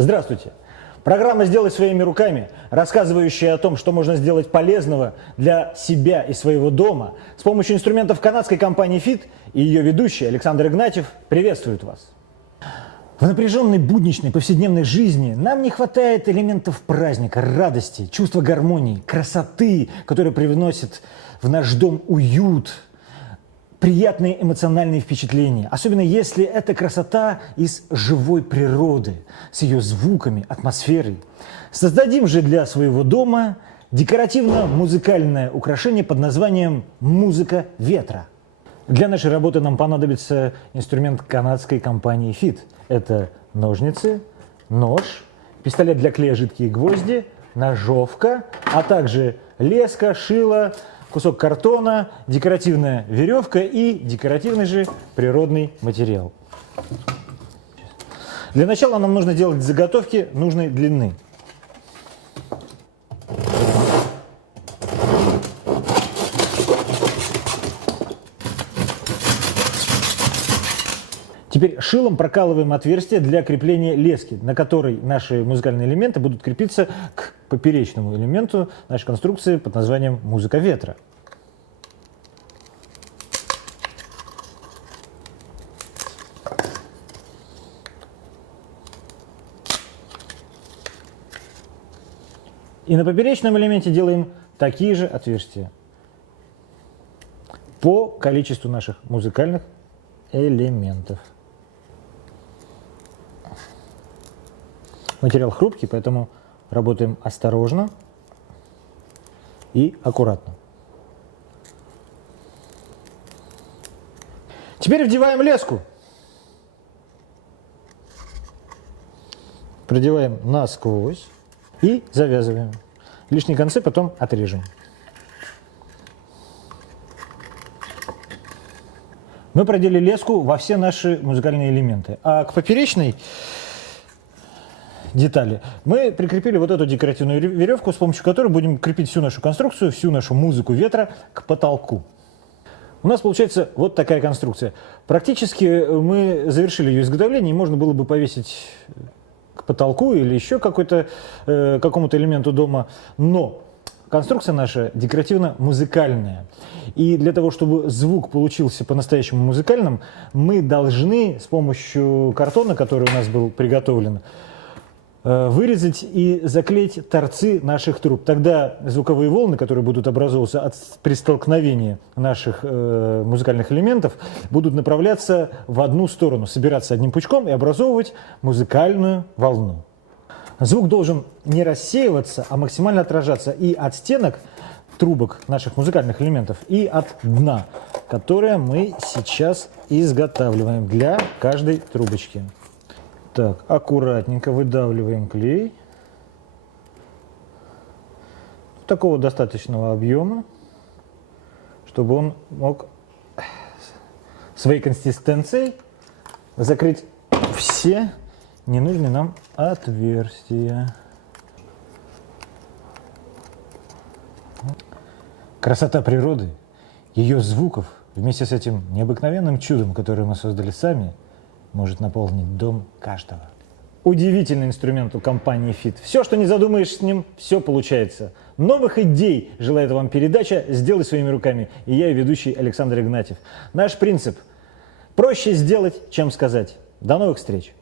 Здравствуйте! Программа «Сделай своими руками», рассказывающая о том, что можно сделать полезного для себя и своего дома с помощью инструментов канадской компании FIT, и ее ведущий Александр Игнатьев приветствует вас. В напряженной будничной повседневной жизни нам не хватает элементов праздника, радости, чувства гармонии, красоты, которые привносят в наш дом уют, приятные эмоциональные впечатления, особенно если это красота из живой природы, с ее звуками, атмосферой. Создадим же для своего дома декоративно-музыкальное украшение под названием «Музыка ветра». Для нашей работы нам понадобится инструмент канадской компании FIT. Это ножницы, нож, пистолет для клея жидкие гвозди, ножовка, а также леска, шило, кусок картона, декоративная веревка и декоративный же природный материал. Для начала нам нужно делать заготовки нужной длины. Теперь шилом прокалываем отверстие для крепления лески, на которой наши музыкальные элементы будут крепиться к поперечному элементу нашей конструкции под названием «Музыка ветра». И на поперечном элементе делаем такие же отверстия по количеству наших музыкальных элементов. Материал хрупкий, поэтому работаем осторожно и аккуратно. Теперь вдеваем леску. Продеваем насквозь и завязываем. Лишние концы потом отрежем. Мы продели леску во все наши музыкальные элементы. А к поперечной детали мы прикрепили вот эту декоративную веревку, с помощью которой будем крепить всю нашу конструкцию, всю нашу музыку ветра к потолку. У нас получается вот такая конструкция. Практически мы завершили ее изготовление, и можно было бы повесить к потолку или еще какому-то элементу дома, но конструкция наша декоративно-музыкальная. И для того, чтобы звук получился по-настоящему музыкальным, мы должны с помощью картона, который у нас был приготовлен, вырезать и заклеить торцы наших труб. Тогда звуковые волны, которые будут образовываться при столкновении наших музыкальных элементов, будут направляться в одну сторону, собираться одним пучком и образовывать музыкальную волну. Звук должен не рассеиваться, а максимально отражаться и от стенок трубок наших музыкальных элементов, и от дна, которое мы сейчас изготавливаем для каждой трубочки. Так, аккуратненько выдавливаем клей. Такого достаточного объема, чтобы он мог своей консистенцией закрыть все ненужные нам отверстия. Красота природы, ее звуков, вместе с этим необыкновенным чудом, которое мы создали сами, может наполнить дом каждого. Удивительный инструмент у компании FIT. Все, что не задумаешь с ним, все получается. Новых идей желает вам передача «Сделай своими руками». И я, ведущий Александр Игнатьев. Наш принцип – проще сделать, чем сказать. До новых встреч!